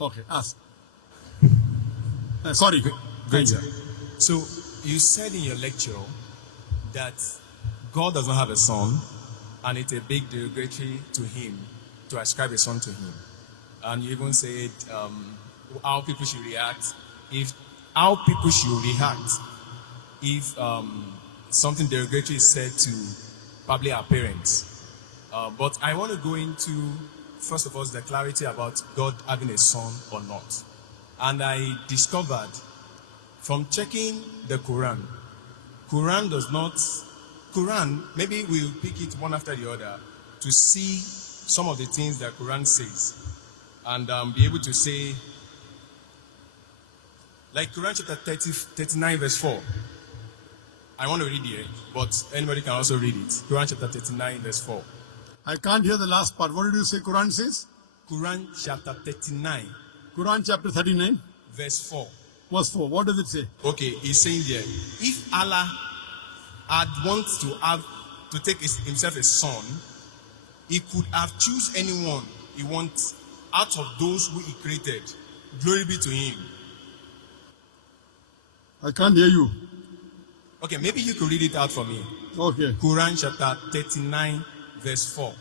Okay, ask. Sorry. Great, sir. So, you said in your lecture that God does not have a son, and it's a big derogatory to him to ascribe a son to him. And you even said how people should react if something derogatory is said to probably our parents. But I want to go into, first of all, the clarity about God having a son or not. And I discovered from checking the Quran, maybe we'll pick it one after the other to see some of the things that Quran says and be able to say, like Quran chapter 39 verse 4. I want to read it, but anybody can also read it. Quran chapter 39 verse 4. I can't hear the last part. What did you say Quran says? Quran chapter 39. Quran chapter 39. Verse 4. Verse 4. What does it say? Okay, he's saying there, if Allah had wanted to take himself a son, he could have choose anyone he wants out of those who he created. Glory be to him. I can't hear you. Okay, maybe you could read it out for me. Okay. Quran chapter 39 verse 4.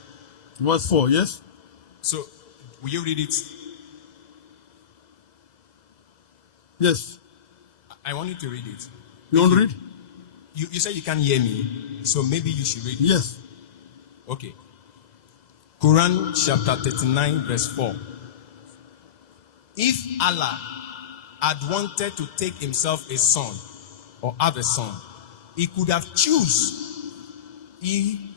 Verse 4, yes? So, will you read it? Yes. I want you to read it. You want to read? You said you can't hear me, so maybe you should read it. Yes. Okay. Quran chapter 39 verse 4. If Allah had wanted to take himself a son or have a son, he could have choose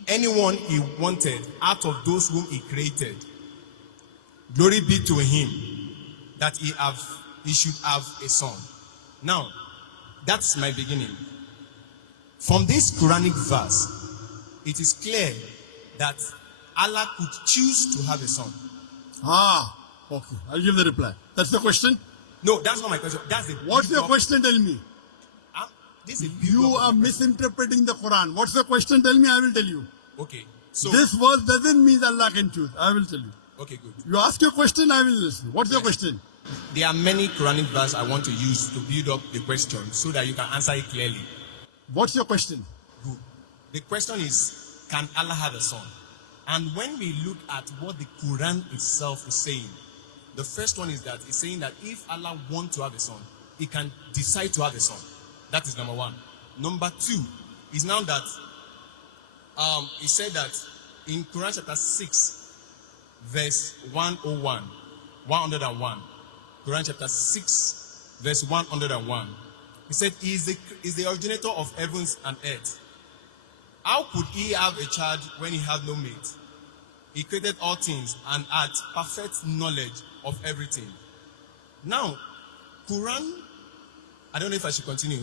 anyone he wanted out of those whom he created. Glory be to him that he should have a son. Now, that's my beginning. From this Quranic verse, it is clear that Allah could choose to have a son. Okay. I'll give the reply. That's the question? No, that's not my question. That's the. What's your question? Tell me. This is You are misinterpreting the Quran. What's the question? Tell me, I will tell you. Okay. So this verse doesn't mean Allah can choose. I will tell you. Okay, good. You ask your question, I will listen. What's your question? There are many Quranic verses I want to use to build up the question so that you can answer it clearly. What's your question? Good. The question is, can Allah have a son? And when we look at what the Quran itself is saying, the first one is that it's saying that if Allah wants to have a son, he can decide to have a son. That is number one. Number two is now that he said that in Quran chapter 6, verse 101, Quran chapter 6, verse 101, he said, he is the originator of heavens and earth. How could he have a child when he had no mate? He created all things and had perfect knowledge of everything. Now, Quran, I don't know if I should continue.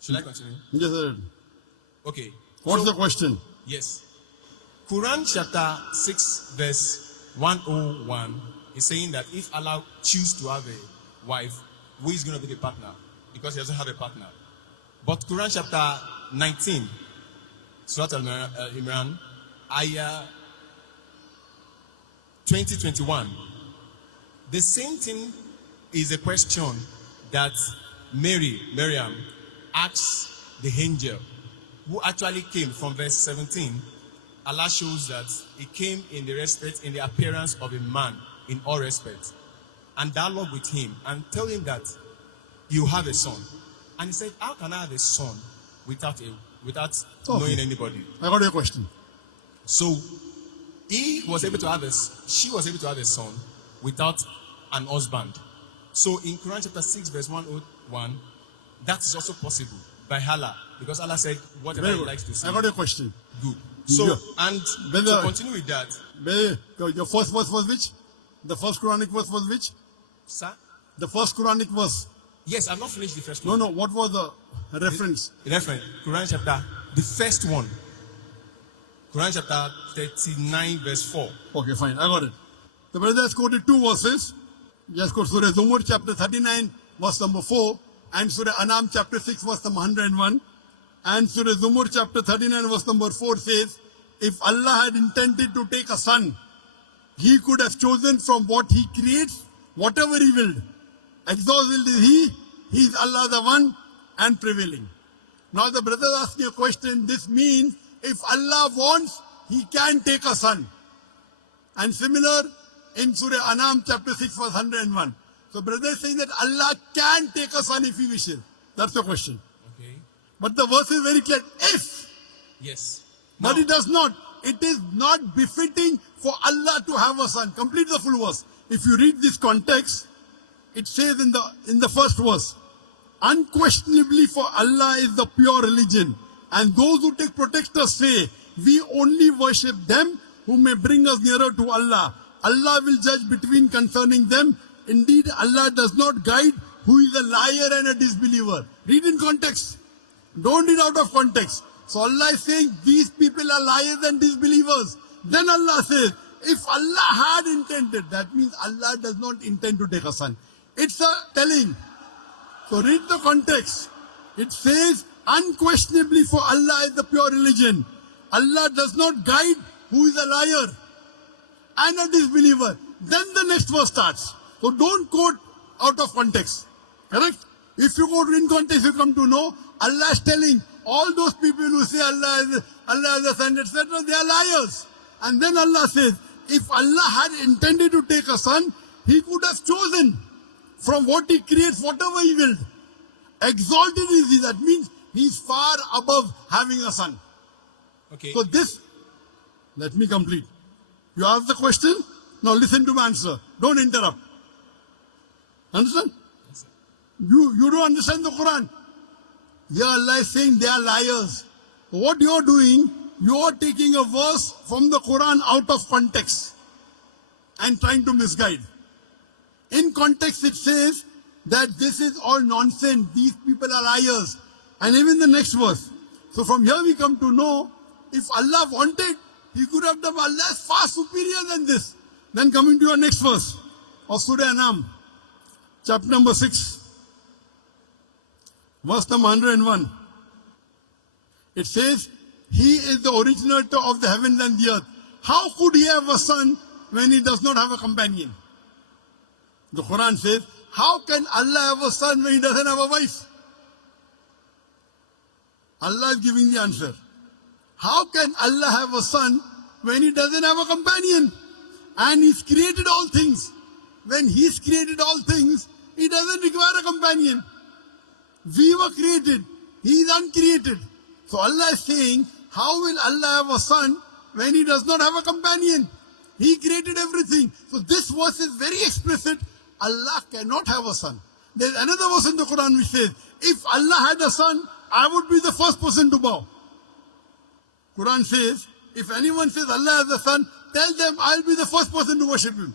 Should I continue? Yes, sir. Okay. What's the question? Yes. Quran chapter 6 verse 101 is saying that if Allah choose to have a wife, who is going to be the partner? Because he doesn't have a partner. But Quran chapter 19, Surah Al-Imran, ayah 2021. The same thing is a question that Miriam asks the angel, who actually came from verse 17. Allah shows that he came in the appearance of a man in all respects, and dialogue with him and tell him that you have a son. And he said, how can I have a son without knowing anybody? I got your question. So she was able to have a son without an husband. So in Quran chapter 6 verse 101, that is also possible by Allah, because Allah said whatever he likes to say. I got your question. Good. So, and to continue with that. Your first verse was which? The first Quranic verse was which? Sir? The first Quranic verse. Yes, I've not finished the first one. No, what was the reference? The reference, Quran chapter, the first one. Quran chapter 39 verse 4. Okay, fine, I got it. The brother has quoted two verses. He has quoted Surah Zumur chapter 39 verse number 4 and Surah Anam chapter 6 verse number 101. And Surah Zumur chapter 39 verse number 4 says, if Allah had intended to take a son, He could have chosen from what he creates, whatever he willed. Exalted is he is Allah the one and prevailing. Now the brother asked me a question. This means if Allah wants, he can take a son. And similar in Surah Anam chapter 6 verse 101. So brother is saying that Allah can take a son if he wishes. That's the question. Okay. But the verse is very clear. If. Yes. But Now, it does not. It is not befitting for Allah to have a son. Complete the full verse. If you read this context, it says in the first verse, unquestionably for Allah is the pure religion, and those who take protectors say, we only worship them who may bring us nearer to Allah. Allah will judge between concerning them. Indeed, Allah does not guide who is a liar and a disbeliever. Read in context. Don't read out of context. So Allah is saying these people are liars and disbelievers. Then Allah says, if Allah had intended, that means Allah does not intend to take a son. It's a telling. So read the context. It says, unquestionably for Allah is the pure religion. Allah does not guide who is a liar and a disbeliever. Then the next verse starts. So don't quote out of context. Correct? If you quote in context, you come to know Allah is telling all those people who say Allah is a son, etc., they are liars. And then Allah says, if Allah had intended to take a son, he could have chosen from what he creates, whatever he willed. Exalted is he. That means he's far above having a son. okay. So this, let me complete. You ask the question, now listen to my answer. Don't interrupt. Understand? Yes, sir. You don't understand the Quran. Here Allah is saying they are liars. So what you are doing, you are taking a verse from the Quran out of context and trying to misguide. In context it says that this is all nonsense. These people are liars. And even the next verse. So from here we come to know, if Allah wanted, he could have done. Allah is far superior than this. Then coming to your next verse of Surah Anam, chapter number 6, verse number 101. It says, he is the originator of the heavens and the earth. How could he have a son when he does not have a companion? The Quran says, how can Allah have a son when he doesn't have a wife? Allah is giving the answer. How can Allah have a son when he doesn't have a companion? And he's created all things. When he's created all things, he doesn't require a companion. We were created. He is uncreated. So Allah is saying, how will Allah have a son when he does not have a companion? He created everything. So this verse is very explicit. Allah cannot have a son. There's another verse in the Quran which says, if Allah had a son, I would be the first person to bow. Quran says, if anyone says Allah has a son, tell them I'll be the first person to worship him.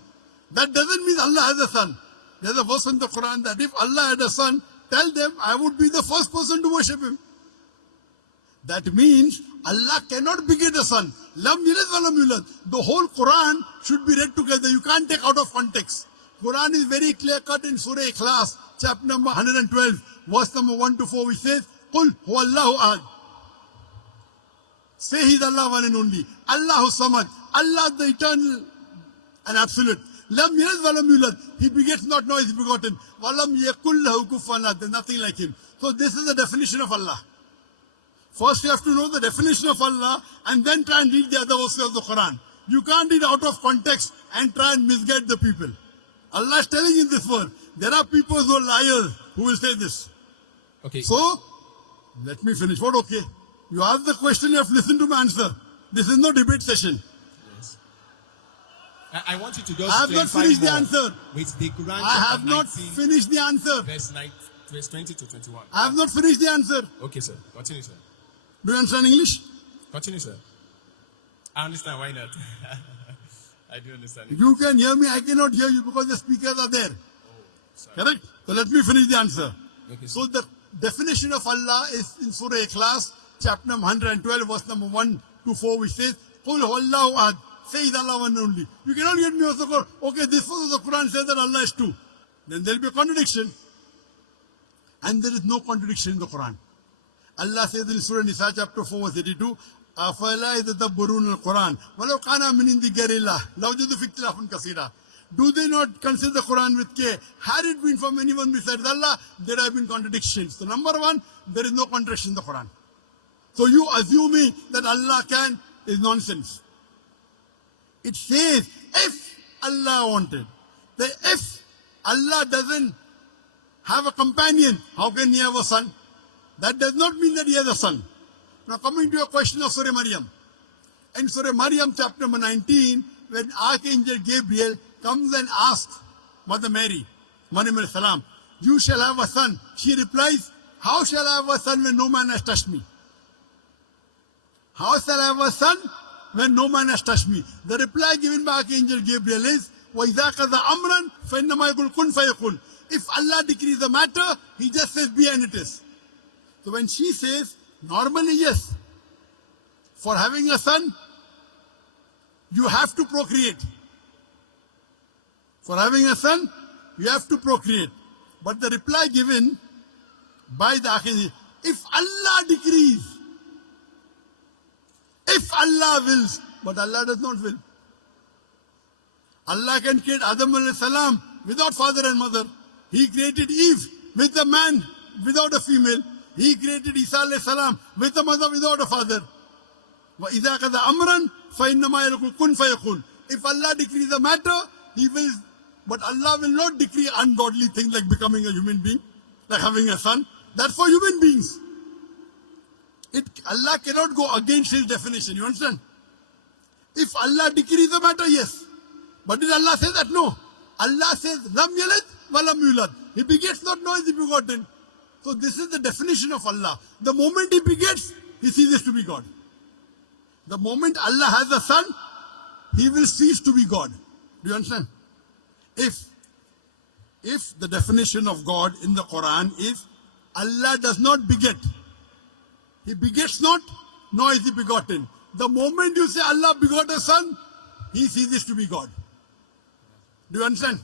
That doesn't mean Allah has a son. There's a verse in the Quran that if Allah had a son, tell them I would be the first person to worship him. That means Allah cannot beget a son. Lam yalid wa lam yulad. The whole Quran should be read together. You can't take out of context. Quran is very clear cut in Surah Ikhlas, chapter number 112, verse number 1 to 4, which says, Qul huwallahu ahad. Say he's Allah one and only. Allahu samad. Allah the eternal and absolute. Lam yalid wa lam yulad. He begets not, nor is he begotten. Wa lam yakul lahu kufuwan ahad. There's nothing like him. So this is the definition of Allah. First you have to know the definition of Allah and then try and read the other verses of the Quran. You can't read out of context and try and misguide the people. Allah is telling in this verse, there are people who are liars who will say this. Okay. So, let me finish. What okay? You ask the question, you have to listen to my answer. This is no debate session. Yes. I want you to just I have not finished the answer. With the Quran I have not 19, finished the answer. verse 20 to 21. I have not finished the answer. Okay, sir. Continue, sir. Do you understand English? Continue, sir. I understand. Why not? I do understand. You can hear me, I cannot hear you because the speakers are there. Sorry. Correct? So let me finish the answer. Okay, So the definition of Allah is in Surah Ikhlas, chapter number 112, verse number 1 to 4, which says, Qul huwallahu ahad. Say is Allah one and only. You cannot get me also go, okay, this verse of the Quran says that Allah is two. Then there will be a contradiction. And there is no contradiction in the Quran. Allah says in Surah Nisa chapter 4 verse 82, أَفَلَا يَتَدَبَّرُونَ الْقُرْآنَ وَلَوْ كَانَ مِنْ عِنْدِ غَيْرِ اللَّهِ لَوَجَدُوا فِيهِ اخْتِلَافًا كَثِيرًا. Do they not consider the Quran with care? Had it been from anyone besides Allah, there have been contradictions. So number one, there is no contradiction in the Quran. So you assuming that Allah can is nonsense. It says, if Allah wanted. That if Allah doesn't have a companion, how can he have a son? That does not mean that he has a son. Now coming to your question of Surah Maryam. In Surah Maryam chapter number 19, when Archangel Gabriel comes and asks Mother Mary, Maryam alayhi salam, you shall have a son. She replies, how shall I have a son when no man has touched me? How shall I have a son when no man has touched me? The reply given by Archangel Gabriel is, وَإِذَا قَضَى أَمْرًا فَإِنَّمَا يَقُولُ كُنْ فَيَكُونُ. If Allah decrees the matter, He just says be and it is. So when she says, normally yes, for having a son, you have to procreate. For having a son, you have to procreate. But the reply given by the Archangel, if Allah decrees, if Allah wills, but Allah does not will. Allah can create Adam alayhi salam without father and mother. He created Eve with a man without a female. He created Isa alayhi salam with a mother without a father. وَإِذَا قَضَى أَمْرًا فَإِنَّمَا يَقُولُ كُنْ فَيَكُونُ. If Allah decrees a matter, He will, but Allah will not decree ungodly things like becoming a human being, like having a son. That's for human beings. Allah cannot go against His definition, you understand? If Allah decrees a matter, yes. But did Allah say that? No. Allah says, Lam yalid wa lam yulad. He begets not, nor is He begotten. So this is the definition of Allah. The moment He begets, He ceases to be God. The moment Allah has a son, He will cease to be God. Do you understand? If the definition of God in the Quran is Allah does not beget, He begets not, nor is He begotten. The moment you say Allah begot a son, He ceases to be God. Do you understand?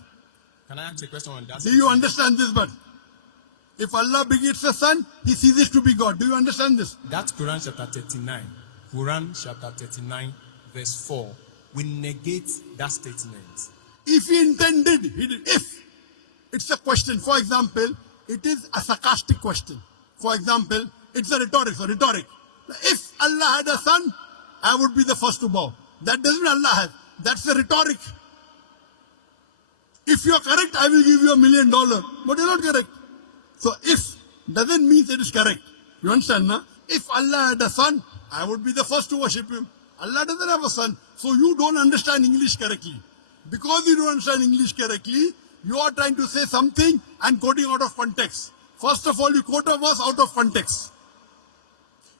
Can I ask a question on that? Do you understand this? But if Allah begets a son, He ceases to be God. Do you understand this? That's Quran chapter 39. Quran chapter 39, verse 4. We negate that statement. If He intended, He did. If it's a question, for example, it is a sarcastic question. For example, it's a rhetoric. So rhetoric. If Allah had a son, I would be the first to bow. That doesn't mean Allah has. That's a rhetoric. If you are correct, I will give you $1 million. But you're not correct. So if doesn't mean it is correct. You understand, na? If Allah had a son, I would be the first to worship Him. Allah doesn't have a son. So you don't understand English correctly. Because you don't understand English correctly, you are trying to say something and quoting out of context. First of all, you quote a verse out of context.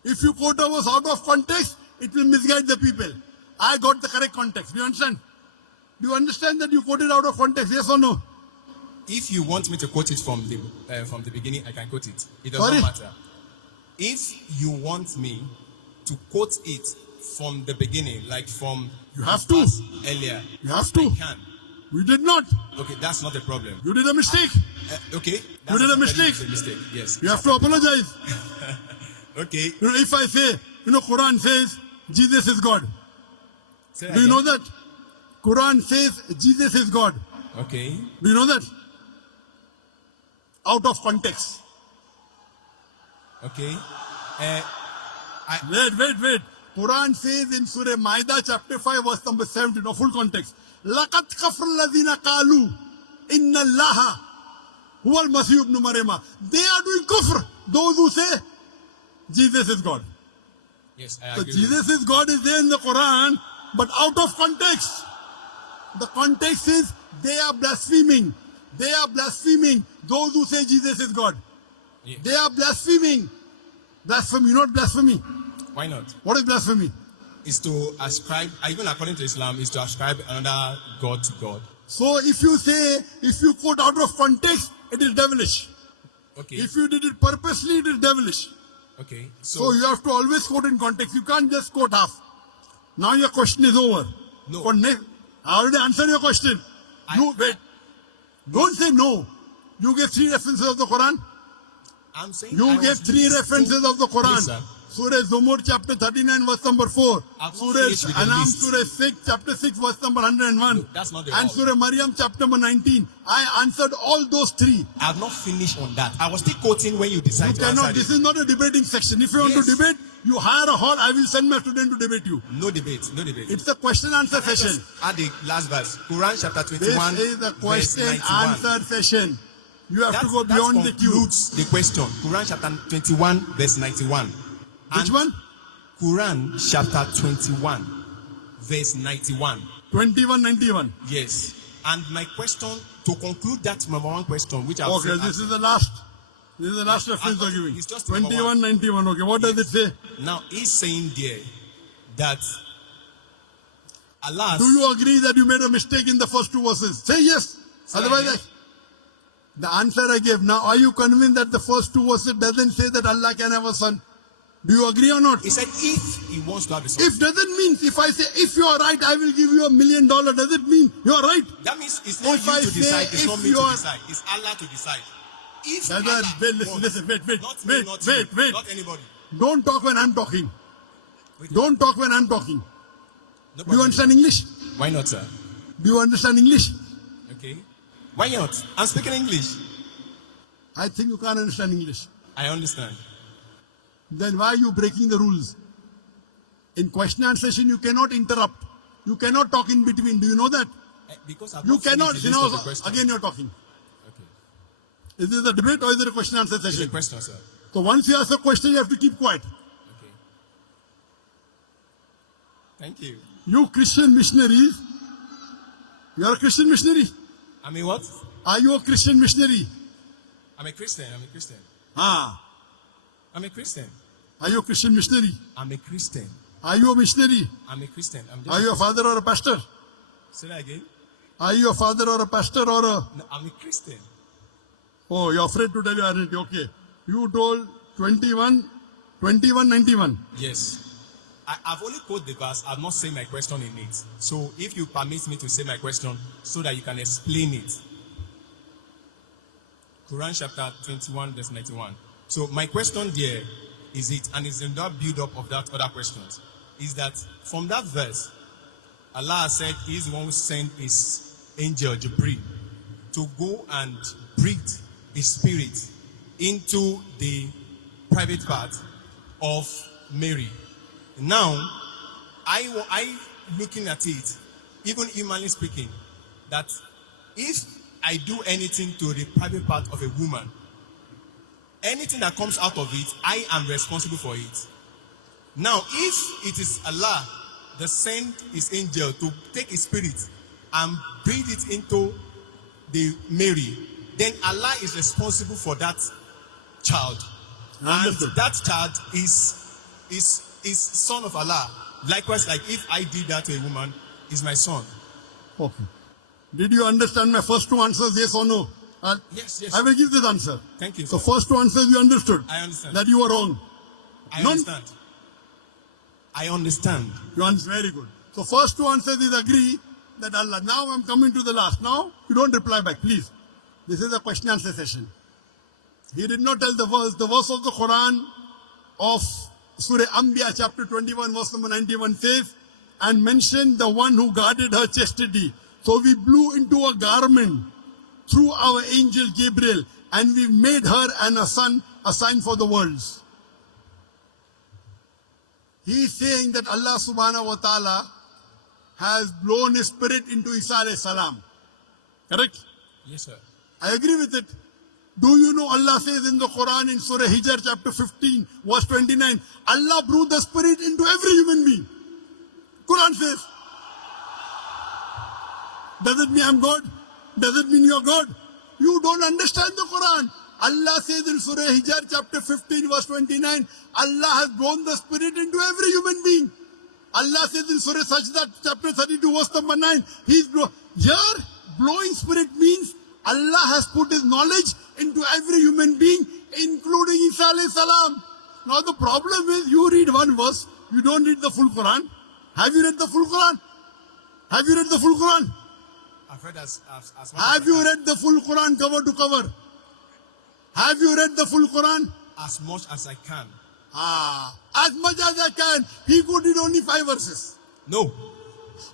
If you quote a verse out of context, it will misguide the people. I got the correct context. Do you understand? Do you understand that you quoted out of context? Yes or no? If you want me to quote it from the beginning, I can quote it. It does Sorry? not matter. If you want me to quote it from the beginning, like from You have to. earlier, You have to. I can. We did not. Okay, that's not a problem. You did a mistake. Okay, You did a very mistake. big mistake. Yes. You have to apologize. Okay. You know, if I say, Quran says Jesus is God. Say Do you again. know that? Quran says Jesus is God. Okay. Do you know that? Out of context. Okay. Wait. Quran says in Surah Maida chapter 5 verse number 17, no full context. لَقَدْ كَفْرَ الَّذِينَ قَالُوا إِنَّ اللَّهَ هُوَ الْمَسِيحُ ابْنُ مَرْيَمَ. They are doing kufr. Those who say Jesus is God. Yes, I So agree. Jesus is God is there in the Quran, but out of context. The context is they are blaspheming. They are blaspheming those who say Jesus is God. Yeah. They are blaspheming. Blasphemy, not blasphemy. Why not? What is blasphemy? Is to ascribe, even according to Islam, is to ascribe another God to God. So if you quote out of context, it is devilish. Okay. If you did it purposely, it is devilish. Okay. So you have to always quote in context. You can't just quote half. Now your question is over. No. For next, I already answered your question. You wait. Don't say no. You gave 3 references of the Quran. I'm saying You I gave was 3 being references so- of the Quran. Please, sir. Surah Zumur chapter 39 verse number 4. I've not Surah finished with the Anam list. Surah 6 chapter 6 verse number 101. No, that's not the And all. Surah Maryam chapter number 19. I answered all those three. I have not finished on that. I was still quoting when you decide You to cannot, answer this it. is not a debating section. If you want Yes. to debate, you hire a hall, I will send my student to debate you. No debate, no debate. It's a question answer Can I session. just add the last verse. Quran chapter This 21, is the verse question 91. answer session. You have to go That beyond the queue. concludes the question. Quran chapter 21, verse 91. Which And one? Quran chapter 21, verse 91. 2191. Yes. And my question, to conclude that number one question, which I've Okay, said, this is the last. This is the last reference you're giving. It's just number 2191. Okay, what does it say? now he's saying there that Allah, Do you agree that you made a mistake in the first two verses? Say yes. Say Otherwise, yes. the answer I gave. Now, are you convinced that the first two verses doesn't say that Allah can have a son? Do you agree or not? he said if he wants to have a son, If doesn't mean, if I say, if you are right, I will give you $1 million, does it mean you are right? that means it's not If you I to say decide, it's if not me you to are- decide, it's Allah to decide. If Brother, Allah wait, listen, wants, listen, wait, not me, not you, wait. not anybody. Don't talk when I'm talking. Wait. Don't talk when I'm talking. No Do you problem. understand English? Why not, sir? Do you understand English? Okay. Why not? I'm speaking English. I think you can't understand English. I understand. Then why are you breaking the rules? In question and session, you cannot interrupt. You cannot talk in between. Do you know that? Because I've You not finished cannot. the You list know, of the question. again you're talking. Okay. Is this a debate or is it a question answer It's a session? question, sir. So once you ask a question, you have to keep quiet. Okay. Thank you. You Christian missionaries, you're a Christian missionary. I mean what? Are you a Christian missionary? I'm a Christian. I'm a Christian. Ah. I'm a Christian. Are you a Christian missionary? I'm a Christian. Are you a missionary? I'm a Christian. I'm just Are you a father or a pastor? Say that again. Are you a father or a pastor or a... No, I'm a Christian. Oh, you're afraid to tell your identity. Okay. You told 2191. Yes. I've only quoted the verse. I've not said my question in it. So if you permit me to say my question so that you can explain it. Quran chapter 21 verse 91. So my question there is it, and it's in that build-up of that other questions, is that from that verse, Allah said he is the one who sent his angel Jibreel to go and breathe his spirit into the private part of Mary. Now, I looking at it, even humanly speaking, that if I do anything to the private part of a woman, anything that comes out of it, I am responsible for it. Now, if it is Allah that sent his angel to take his spirit and breathe it into the Mary, then Allah is responsible for that child. Understood. And that child is son of Allah. Likewise, like if I did that to a woman, is my son. Okay. Did you understand my first two answers, yes or no? Yes. I will give this answer. Thank you, So sir. first two answers you understood. I understand. That you were wrong. I None- understand. I understand. You answer very good. So first two answers is agree that Allah. Now I'm coming to the last. Now you don't reply back, please. This is a question answer session. He did not tell the verse. The verse of the Quran of Surah Anbiya chapter 21 verse number 91 says, and mentioned the one who guarded her chastity. So we blew into a garment through our angel Gabriel, and we made her and her son a sign for the worlds. He is saying that Allah subhanahu wa ta'ala has blown his spirit into Isa alayhi salam. Correct? Yes, sir. I agree with it. Do you know Allah says in the Quran in Surah Hijr chapter 15 verse 29, Allah breathed the spirit into every human being. Quran says. Does it mean I'm God? Does it mean you're God? You don't understand the Quran. Allah says in Surah Hijr chapter 15 verse 29, Allah has blown the spirit into every human being. Allah says in Surah Sajda chapter 32 verse number 9, here blowing spirit means Allah has put his knowledge into every human being, including Isa alayhi salam. Now the problem is you read one verse, you don't read the full Quran. Have you read the full Quran? Have you read the full Quran? I've read as much Have as you I can. read the full Quran cover to cover? Have you read the full Quran? As much as I can. As much as I can. He could read only 5 verses No.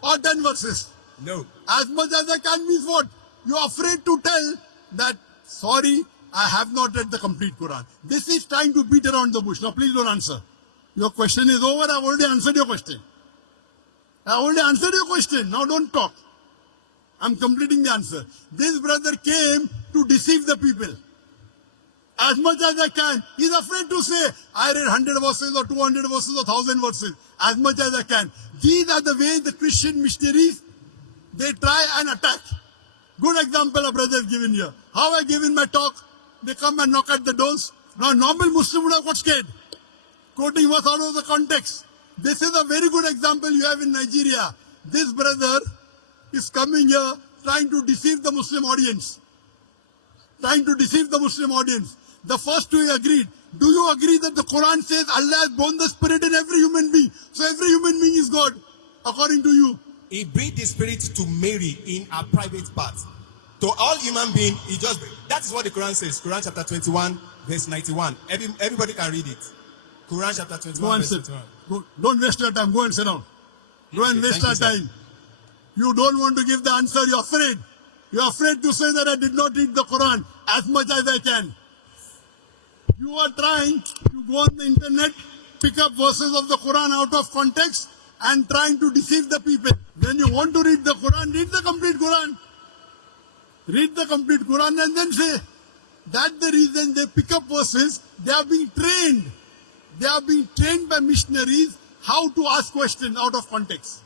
or 10 verses. No. As much as I can means what? You are afraid to tell that, sorry, I have not read the complete Quran. This is trying to beat around the bush. Now please don't answer. Your question is over. I've already answered your question. Now don't talk. I'm completing the answer. This brother came to deceive the people. As much as I can. He's afraid to say, I read 100 verses or 200 verses or 1000 verses. As much as I can. These are the ways the Christian missionaries, they try and attack. Good example a brother has given here. How I gave in my talk, they come and knock at the doors. Now normal Muslim would have got scared. Quoting verse out of the context. This is a very good example you have in Nigeria. This brother is coming here trying to deceive the Muslim audience. The first two agreed. Do you agree that the Quran says Allah has born the spirit in every human being? So every human being is God, according to you. He breathed the spirit to Mary in her private part. To all human beings, he just... That is what the Quran says. Quran chapter 21, verse 91. Everybody can read it. Quran chapter 21, Go and verse sit. 91. Don't waste your time. Go and sit down. Go and waste our time. You don't want to give the answer. You're afraid. You're afraid to say that I did not read the Quran as much as I can. You are trying to go on the internet, pick up verses of the Quran out of context and trying to deceive the people. When you want to read the Quran, read the complete Quran. Read the complete Quran and then say, that's the reason they pick up verses. They are being trained. They are being trained by missionaries how to ask questions out of context.